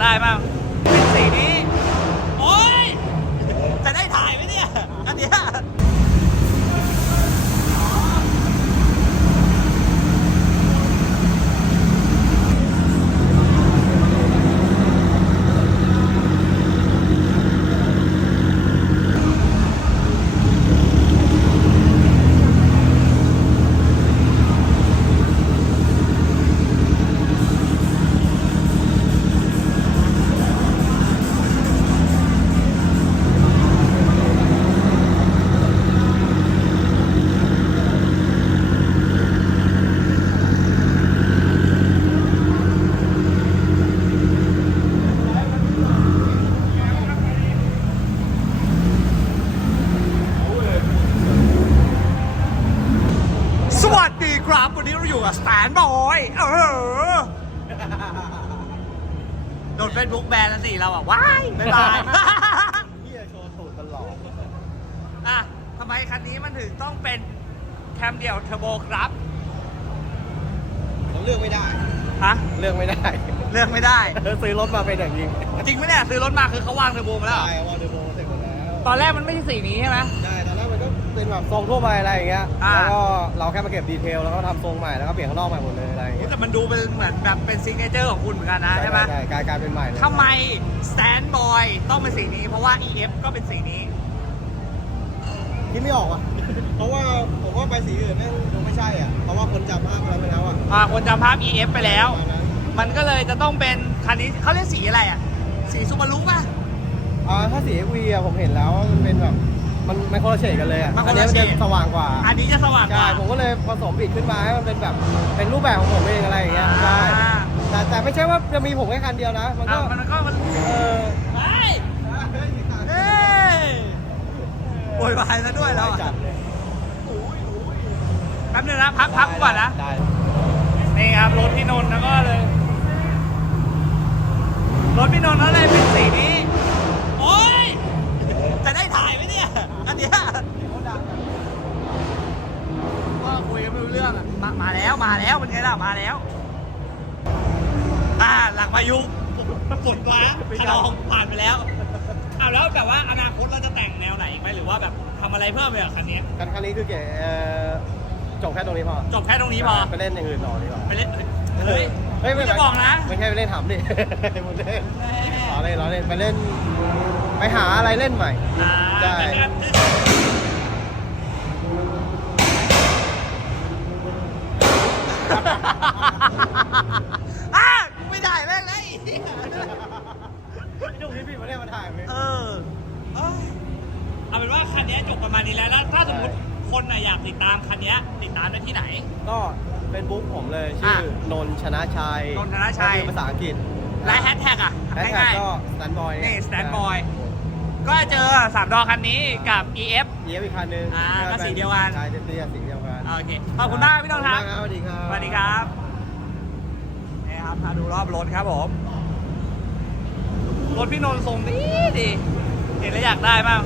ได้บ้างเป็นสีนี้ โอ้ยจะได้ถ่ายไหมเนี่ย อันเนี้ย สแตนบอยเออโดนเฟซบุ๊กแบนแล้วสิเราอะว้ายบ๊ายบายพี่จะโชว์สูตรตลอดอะทำไมคันนี้มันถึงต้องเป็นแคมเดี่ยวเทอร์โบครับเราเลือกไม่ได้ฮะเลือกไม่ได้ เลือกไม่ได้เธอซื้อรถมาเป็นอย่างยิงจริงไหมเนี่ยซื้อรถมาคือเขาวางเทอร์โบมาแล้วเหรอใช่วอลเดอร์โบเสร็จหมดแล้วตอนแรกมันไม่ใช่สีนี้ใช่ไหมใช่ เป็นแบบทรงทั่วไปอะไรอย่างเงี้ยอ่า แล้วก็เราแค่มาเก็บดีเทลแล้วก็ทำทรงใหม่แล้วก็เปลี่ยนข้างนอกใหม่หมดเลยอะไรอย่างเงี้ยแต่มันดูเป็นเหมือนแบบเป็นซิกเนเจอร์ของคุณเหมือนกันนะใช่ไหมใช่กลายกลายเป็นใหม่เลยทำไมสแตนบอยต้องเป็นสีนี้ เพราะว่า EF ก็เป็นสีนี้ คิดไม่ออกอะ เพราะว่าผมว่าไปสีอื่นแม่งคงไม่ใช่อะเพราะว่าคนจำภาพเราไปแล้วอะอ่าคนจำภาพ EF ไปแล้วประมาณนั้นมันก็เลยจะต้องเป็นคันนี้เขาเรียกสีอะไรอะ สีซูบารุป่ะ อ่าถ้าสี FV อะผมเห็นแล้วมันเป็นแบบ มันมันคนละเฉดกันเลยอะมันคอันนละนี้มันเฉจะดสว่างกว่าอันนี้จะสว่างกใช่ว่า ผมก็เลยผสมบิดขึ้นมาให้มันเป็นแบบเป็นรูปแบบของผมเองอะไรอย่างเงี้ยใช่อ่า แต่แต่ไม่ใช่ว่าจะมีผมแค่คันเดียวนะ มันก็อะมันก็มันเออไปเอ้ยโวยวายซะด้วยแล้วอะจัดเลยแป๊บนึงนะพักพักก่อนนะ ได้ นี่ครับรถพี่นนท์แล้วก็เลย รถพี่นนท์แล้วเลยเป็นสีนี้ โอ้ย จะได้ถ่ายไหมเนี่ย อันเนี้ยก็คุยกันไม่รู้เรื่องอะมามาแล้วมาแล้วเป็นไงล่ะ มาแล้ว อ่าหลังพายุฝนฟ้าขนองผ่านไปแล้วอ้าวแล้วแบบว่าอนาคตเราจะแต่งแนวไหนอีกไหมหรือว่าแบบทำอะไรเพิ่มไหมกับคันนี้ กันคันนี้คือเก๋เอ่อจบแค่ตรงนี้พอจบแค่ตรงนี้พอไปเล่นอย่างอื่นต่อดีกว่าไปเล่นเฮ้ยเฮ้ยไม่จะบอกนะไม่ใช่ไปเล่นถามดิมึงเล่นล้อเล่นล้อเล่นไปเล่น ไปหาอะไรเล่นใหม่อ่าใช่ แต่ก็อะไม่ได้แม่งเลยช่วงนี้พี่มาเล่นมาถ่ายไหมเออเอ้ยเอาเป็นว่าคันนี้จบประมาณนี้แล้วแล้วถ้าสมมติคนน่ะอยากติดตามคันนี้ติดตามได้ที่ไหน ก็เป็นบุ๊กผมเลยชื่ออะนนท์ชนะชัยนนท์ชนะชัยก็คือภาษาอังกฤษและแฮชแท็กอะแฮชแท็กง่ายก็สแตนบอยๆนี่ stand boy ก็จะเจอสามดอคันนี้กับ EF เยียบอีกคันหนึงอ่าก็สีเดียวกัน ใช่เตี้ยๆสีเดียวกันโอเค ขอบคุณมากพี่น้องครับขบณมากสวัสดีครับ สวัสดีครับนี่ครับพาดูรอบรถครับผม รถพี่นนท์ทรงดีดี เห็นแล้วอยากได้มาก